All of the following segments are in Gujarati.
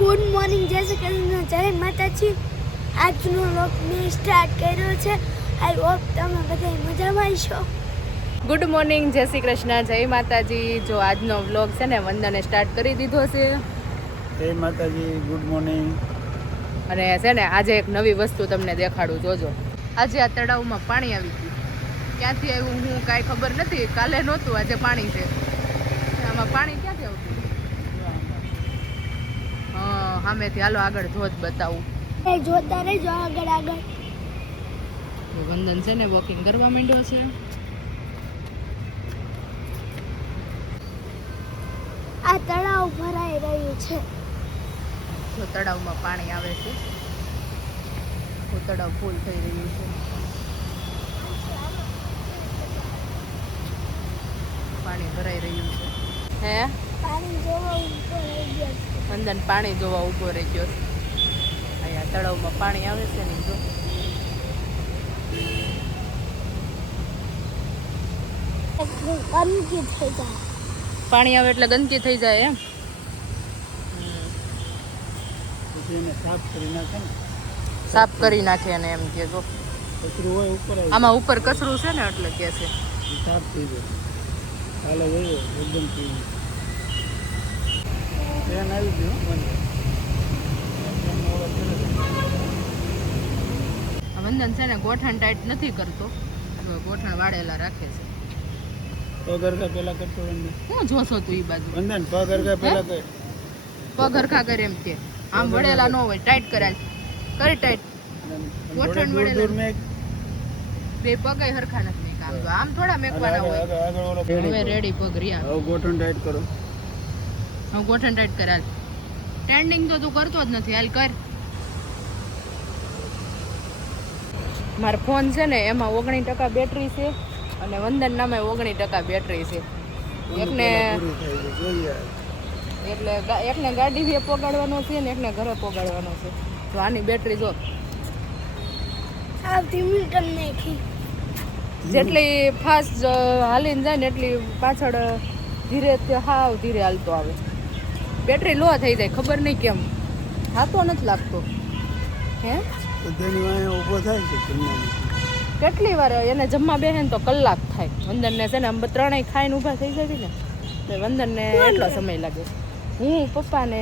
ગુડ મોર્નિંગ જય શ્રી કૃષ્ણ જય માતાજી. આજનો લોક મેં સ્ટાર્ટ કર્યો છે. આઈ હોપ તમે બધા મજામાં છો ગુડ મોર્નિંગ જય શ્રી કૃષ્ણ જય માતાજી. જો આજનો વ્લોગ છે ને વંદને સ્ટાર્ટ કરી દીધો છે. જય માતાજી ગુડ મોર્નિંગ. અને છે ને આજે એક નવી વસ્તુ તમને દેખાડું જોજો. આજે આ તળાવમાં પાણી આવી ગયું. ક્યાંથી આવ્યું હું કાંઈ ખબર નથી કાલે નહોતું આજે પાણી છે. આમાં પાણી ક્યાંથી આવતું? સામેથી હાલો આગળ ધોધ બતાવું. એ જોતા રહેજો આગળ આગળ. તો વંદન છે ને વોકિંગ કરવા માંડ્યો છે. આ તળાવ ભરાઈ રહ્યું છે. જો તળાવમાં પાણી આવે છે. તો તળાવ ફૂલ થઈ રહ્યું છે. પાણી ભરાઈ રહ્યું છે. હે? પાણી જોવા ઉપર રહી ગયા છે. વંદન પાણી જોવા ઊભો રહી ગયો અહીંયા તળાવમાં પાણી આવે છે ને જો. ગંદકી થઈ જાય. પાણી આવે એટલે ગંદકી થઈ જાય એમ? સાફ કરી નાખે ને. સાફ કરી નાખે ને એમ કે જો. આમાં ઉપર કચરું છે ને એટલે કે છે. સાફ થઈ જાય. હાલો એકદમ ટ્રેન આવી ગયો વંદન છે ને ગોઠણ ટાઈટ નથી કરતો ગોઠણ વાળેલા રાખે છે. પગ હરખા કરતો વંદન. શું જોશો તું એ બાજુ? વંદન પગ હરખા પહેલા કર. કરે એમ કે. આમ વળેલા ન હોય ટાઈટ કરાય. કરી ટાઈટ. ગોઠણ વળેલા. બે પગ હરખા નથી આમ થોડા મેકવાના હોય. હવે રેડી પગ રહ્યા. ગોઠણ ટાઈટ કરો. હું ગોઠણ ટાઈટ કર હાલ. સ્ટેન્ડિંગ તો તું કરતો જ નથી હાલ કર. મારો ફોન છે ને એમાં ઓગણીસ ટકા બેટરી છે અને વંદન નામે ઓગણીસ ટકા બેટરી છે. એકને એટલે એકને ગાડી બી પોગાડવાનો છે ને એકને ઘરે પોગાડવાનો છે. તો આની બેટરી જો. જેટલી ફાસ્ટ હાલીને જાય ને એટલી પાછળ ધીરે તે હાવ ધીરે હાલતો આવે. બેટરી લો થઈ જાય ખબર નહીં કેમ. થાતો નથી લાગતો. હે? ઊભો થાય છે કેટલી વાર એને જમવા બેસે ને તો કલાક થાય. વંદનને છે ને આમ ત્રણેય ખાઈને ઊભા થઈ જાય ને તો વંદનને એટલો સમય લાગે. હું પપ્પાને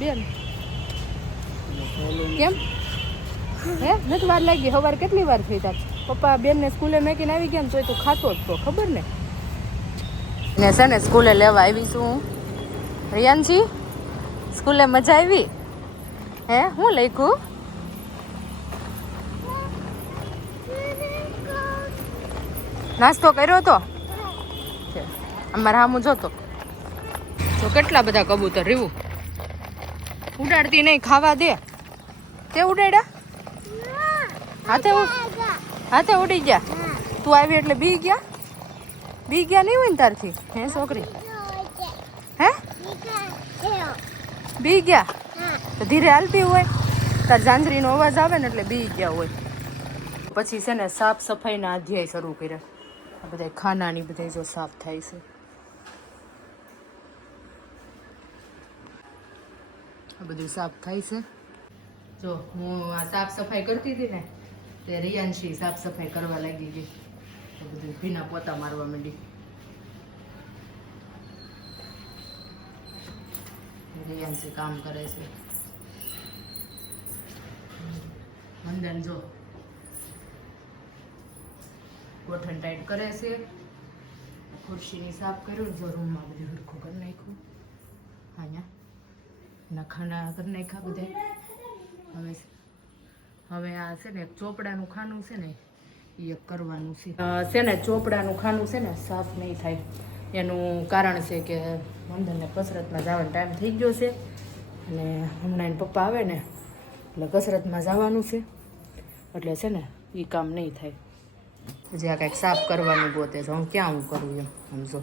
બેન. કેમ? હે? નથી વાર લાગી? સવાર કેટલી વાર થઈ જાય પપ્પા બેનને સ્કૂલે મેકીને આવી ગયા ને તોય તું ખાતો જ તો ખબર ને? ને છે ને સ્કૂલે લેવા આવીશું. હું રિયાનજી સ્કૂલે મજા આવી? હે, હું લખ્યું નાસ્તો કર્યો તો? છે. અમારા હામું જોતો. જો કેટલા બધા કબૂતર રીવું ઉડાડતી નહીં, ખાવા દે. તે ઉડાડ્યા? હાથે હાથે ઉડી ગયા? તું આવી એટલે બી ગયા? બી ગયા નહીં હોય ને તારથી? હે, છોકરી? હે? બી ગયા? તો ધીરે હાલતી હોય. તાર ઝાંઝરીનો અવાજ આવે ને એટલે બી ગયા હોય. પછી છે ને સાફ સફાઈના અધ્યાય શરૂ કર્યા. આ બધા ખાનાની બધા જો સાફ થાય છે. આ બધું સાફ થાય છે. જો હું આ સાફ સફાઈ કરતી હતી ને તે રિયાનશી સાફ સફાઈ કરવા લાગી ગઈ. બધું ભીના પોતા મારવા માંડી. રિયાંશી કામ કરે છે. મંદન જો. ગોઠણ ટાઈટ કરે છે. ખુરશીની સાફ કર્યું જો રૂમમાં બધું હરખું કરી નાખ્યું. અહીંયા નખાના કરી નાખ્યા બધા. હવે હવે આ છે ને ચોપડાનું ખાનું છે ને, એ કરવાનું છે. છે ને ચોપડાનું ખાનું છે ને સાફ નહીં થાય. એનું કારણ છે કે મંદરને કસરતમાં જવાનો ટાઈમ થઈ ગયો છે. અને હમણાં એના પપ્પા આવે ને, એટલે કસરતમાં જવાનું છે. એટલે છે ને એ કામ નહીં થાય. જે આ કાંઈક સાફ કરવાનું ગોતે છે. હું ક્યાં હું કરું એમ? સમજો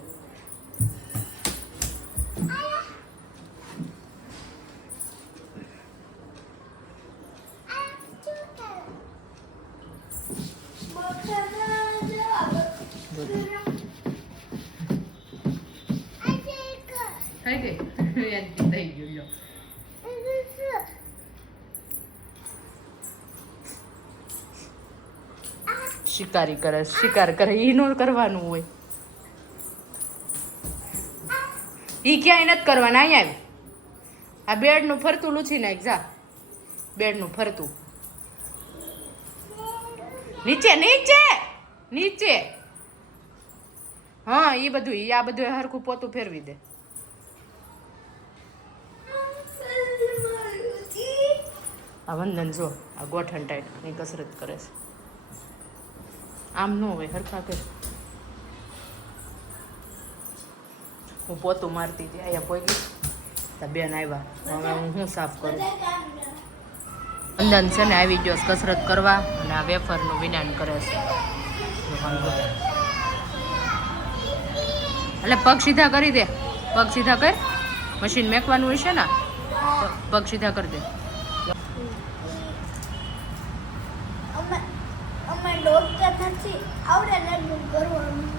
થઈ ગઈ થઈ ગયું લ્યો શિકારી કરે, શિકાર કરે, ઈ નો કરવાનું હોય. એ ક્યાંય નથી કરવાના અહીંયા આવી. આ બેડનું ફરતું લૂછી નાખ, જા. બેડનું ફરતું. નીચે નીચે નીચે. હા એ બધું એ આ બધું હરખું પોતું ફેરવી દે. આ વંદન જો, આ ગોઠણ ટાઈટની કસરત કરે છે. આમ ન હોય, હરખા કર હું પોતું મારતી હતી, અહીંયા પહોંચી તા બેન આવ્યા. હવે હું શું સાફ કરું? અંદન છે ને, આવી ગયો કસરત કરવા અને આ વેફરનું વિનાન કરે છે. એટલે પગ સીધા કરી દે. પગ સીધા કર. મશીન મેકવાનું છે ને પગ સીધા કરી દે અમે અમે ડોક્ટર નથી. આવડે લગ્ન કરવાનું.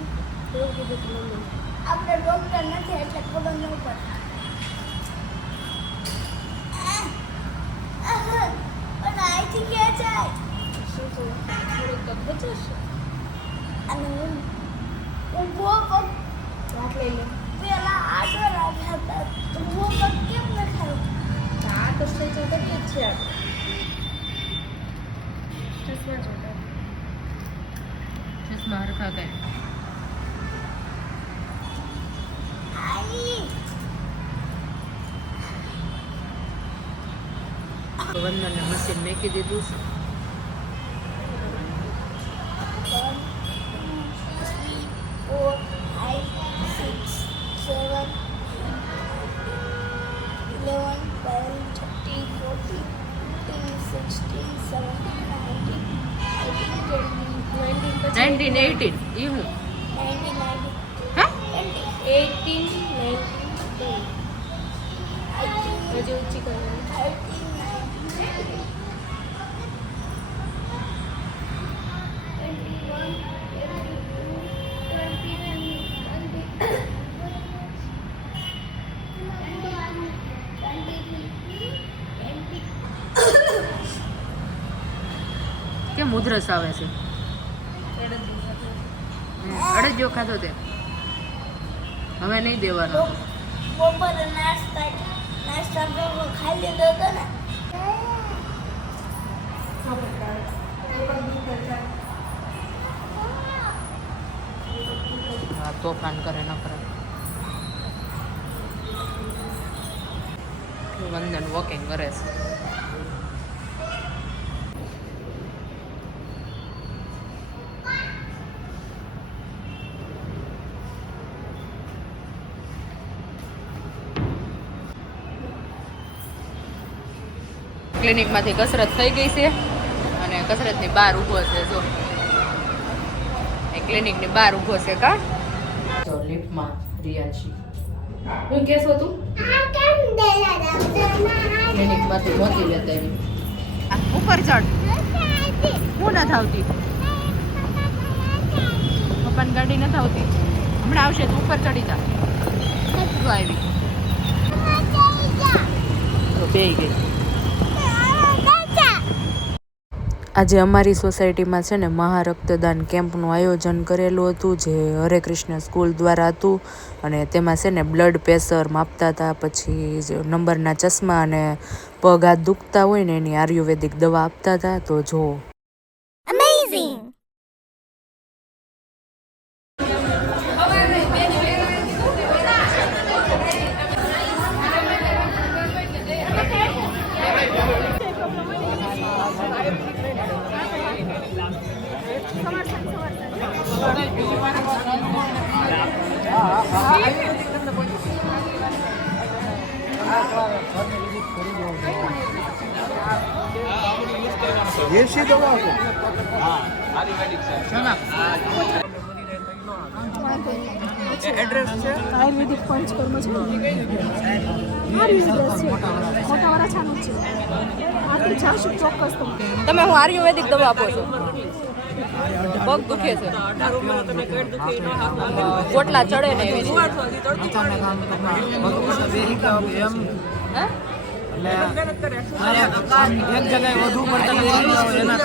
આપણે ડોક્ટર નથી એટલે ખબર ન પડે. પણ અહીંથી કે જાય? અને હું ઊભો વાત પેલા આટો રાખ્યા હતા તો ઊભો પગ કેમ ન ખાયો આઈ વંદનને મશીન મેકી દીધું છે. ઉધરસ આવે છે. અડદિયો ખાધો તે. હવે નહીં દેવાનો. બપોરે નાસ્તા તોફાન કરે, ન કરે. વંદન વોકિંગ કરે છે. ક્લિનિકમાંથી કસરત થઈ ગઈ છે અને કસરતની બહાર ઊભો છે જો. એ ક્લિનિકની બહાર ઊભો છે કા? તો લિફ્ટમાં રિયાજી હું કેસો તું? ક્લિનિકમાંથી મોતી લેતા આવી ઉપર ચડ હું નથી આવતી. પપ્પાની ગાડી નથી આવતી. હમણાં આવશે તો ઉપર ચડી જા. તું આવી. તો બે ગઈ. આજે અમારી સોસાયટીમાં છે ને મહા રક્તદાન કેમ્પનું આયોજન કરેલું હતું, જે હરે કૃષ્ણ સ્કૂલ દ્વારા હતું અને તેમાં છે ને બ્લડ પ્રેશર માપતા હતા, પછી નંબરના ચશ્મા અને પગ હાથ દુખતા હોય ને એની આયુર્વેદિક દવા આપતા હતા. તો જો દેશી દવા એડ્રેસ છે આયુર્વેદિક પંચકર્મ છે. આયુર્વેદ છે. મોટા વરાછાનું છે. આપણે જાશું ચોક્કસ તમે હું આયુર્વેદિક દવા આપો છો. પગ દુખે છે. ગોટલા ચડે ને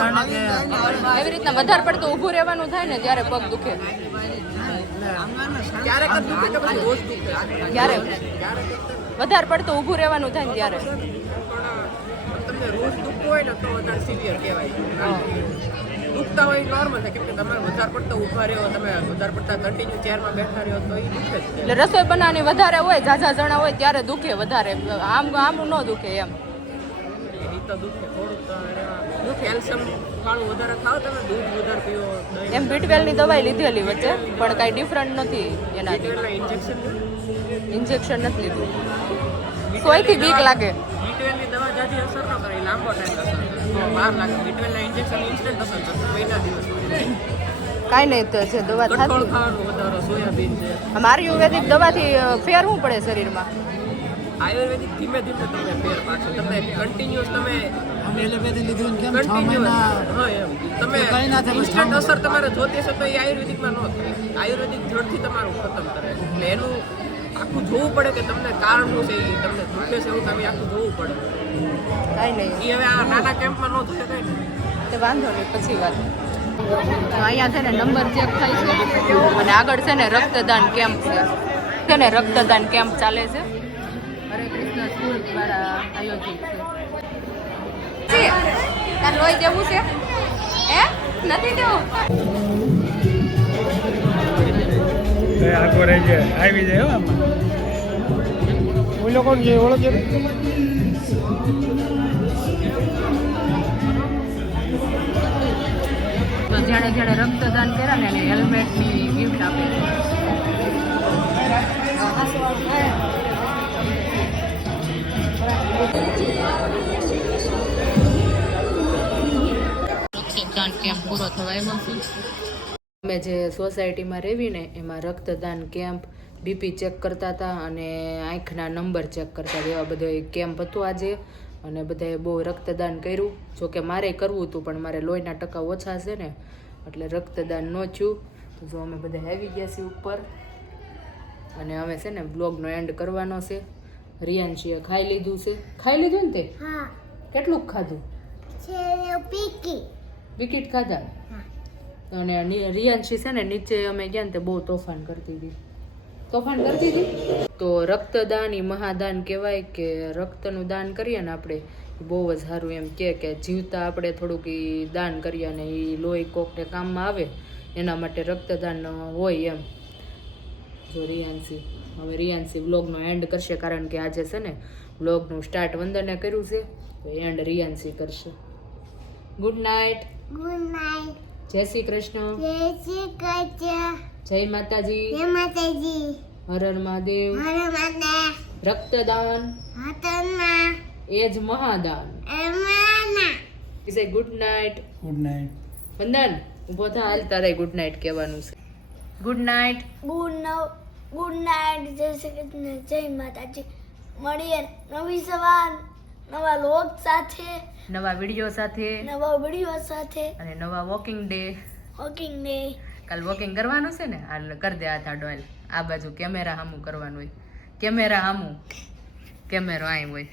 એવી રીતના વધારે પડતું ઊભું રહેવાનું થાય ને ત્યારે પગ દુખે. ત્યારે વધારે પડતું ઊભું રહેવાનું થાય ને ત્યારે. રોજ દુખતું હોય ને તો વધારે સિવિયર કહેવાય. દુખતા હોય નોર્મલ છે. કેમ કે તમે વધારે પડતા ઊભા રહ્યો તમે વધારે પડતા કન્ટિન્યુ ચેરમાં બેઠા રહ્યો તો એ દુખે જ એટલે રસોઈ બનાવવાની વધારે હોય ઝાઝા જણા હોય ત્યારે દુખે વધારે. આમ આમ ન દુખે એમ. એ તો દુખે થોડુંક તો કેલ્શિયમ વાળું વધારે ખાઓ તમે દૂધ વધારે પીવો એમ બીટવેલની દવાઈ લીધેલી વચ્ચે પણ કાંઈ ડિફરન્ટ નથી એના ઇન્જેક્શન ઇન્જેક્શન નથી લીધું. સોયથી બીક લાગે. બીટવેલની દવા જાજી અસર ન કરે લાંબો ટાઈમ અસર લાગે. બીટવેલના ઇન્જેક્શન ઇન્સ્ટન્ટ અસર કરશે મહિના દિવસ કાંઈ નહીં તો છે દવા થતી. ખાવાનું વધારો સોયાબીન છે. આયુર્વેદિક દવાથી ફેર શું પડે શરીરમાં. આયુર્વેદિક ધીમે ધીમે તમને ફેર પાડશે. તમે કન્ટિન્યુઅસ તમે એલોપેથી લીધું કેમ છ મહિના? તમે તો ના થાય, ઇન્સ્ટન્ટ અસર તમારે જોતી હશે તો એ આયુર્વેદિકમાં ન થાય. આયુર્વેદિક જળથી તમારું ખતમ કરે. એટલે એનું આખું જોવું પડે કે તમને કારણ શું છે એ તમને દુખે છે એવું તમે આખું જોવું પડે. કાંઈ નહીં. એ હવે આ નાના કેમ્પમાં ન થશે કઈ. નહીં તે વાંધો નહીં પછી વાત. અહીંયા છે ને નંબર ચેક થાય છે અને આગળ છે ને રક્તદાન કેમ્પ છે. છે ને રક્તદાન કેમ્પ ચાલે છે. હરે કૃષ્ણ સ્કૂલ દ્વારા આયોજિત છે. તાર લોહી દેવું છે? હે? નથી દેવું આગળ આવી જાય હો આમાં કોણ લોકો જે ઓળખે તો જેણે જેણે રક્તદાન કર્યા ને એને હેલ્મેટની ગિફ્ટ આપે રક્તદાન કેમ્પ પૂરો થવા આવ્યો અમે જે સોસાયટીમાં રહેવીને એમાં રક્તદાન કેમ્પ બીપી ચેક કરતા હતા અને આંખના નંબર ચેક કરતા એવા બધો કેમ્પ હતો આજે. અને બધાએ બહુ રક્તદાન કર્યું. જોકે મારે કરવું હતું પણ મારે લોહીના ટકા ઓછા છે ને એટલે રક્તદાન ન થયું. તો જો અમે બધા આવી ગયા છીએ ઉપર. અને અમે છે ને બ્લોગનો એન્ડ કરવાનો છે. રિયાંશીએ ખાઈ લીધું છે. ખાઈ લીધું ને તે? હા. કેટલું ખાધું? છે પીકી. વિકેટ ખાધા? અને રિયાંશી છે ને નીચે અમે ગયા ને તે બહુ તોફાન કરતી હતી. તોફાન કરતી હતી તો રક્તદાન એ મહાદાન કહેવાય કે રક્તનું દાન કરીએ ને આપણે બહુ જ સારું એમ કે કે જીવતા આપણે થોડુંક એ દાન કરીએ ને એ લોહી કોકને કામમાં આવે એના માટે રક્તદાન હોય એમ. જો રિયાન્સી હવે રિયાન્સી બ્લોગનો એન્ડ કરશે કારણ કે આજે છે ને વ્લોગનું સ્ટાર્ટ વંદને કર્યું છે તો એન્ડ રિયાન્સી કરશે. ગુડ નાઇટ ગુડ નાઇટ જય શ્રી કૃષ્ણ. જય શ્રી કૃષ્ણ. જય માતાજી. જય માતાજી. હર હર મહાદેવ. હર મહાદેવ રક્તદાન. રક્તદાન. એ જ મહાદાન. એમાના સે ગુડ નાઇટ ગુડ નાઇટ વંદન ઊભો થા. હાલ તારે ગુડ નાઇટ કહેવાનું છે. ગુડ નાઇટ ગુડ નવ ગુડ નાઇટ જય શ્રી કૃષ્ણ. જય માતાજી. મળીએ નવી સવાર નવા લોક સાથે. નવા વીડિયો સાથે. નવા વીડિયો સાથે. અને નવા વોકિંગ ડે વોકિંગ ડે કાલ વોકિંગ કરવાનું છે ને, હાલ કર દે હાથ આડો હાલ. આ બાજુ કેમેરા સામું કરવાનું હોય. કેમેરા સામું કેમેરો અહીં હોય.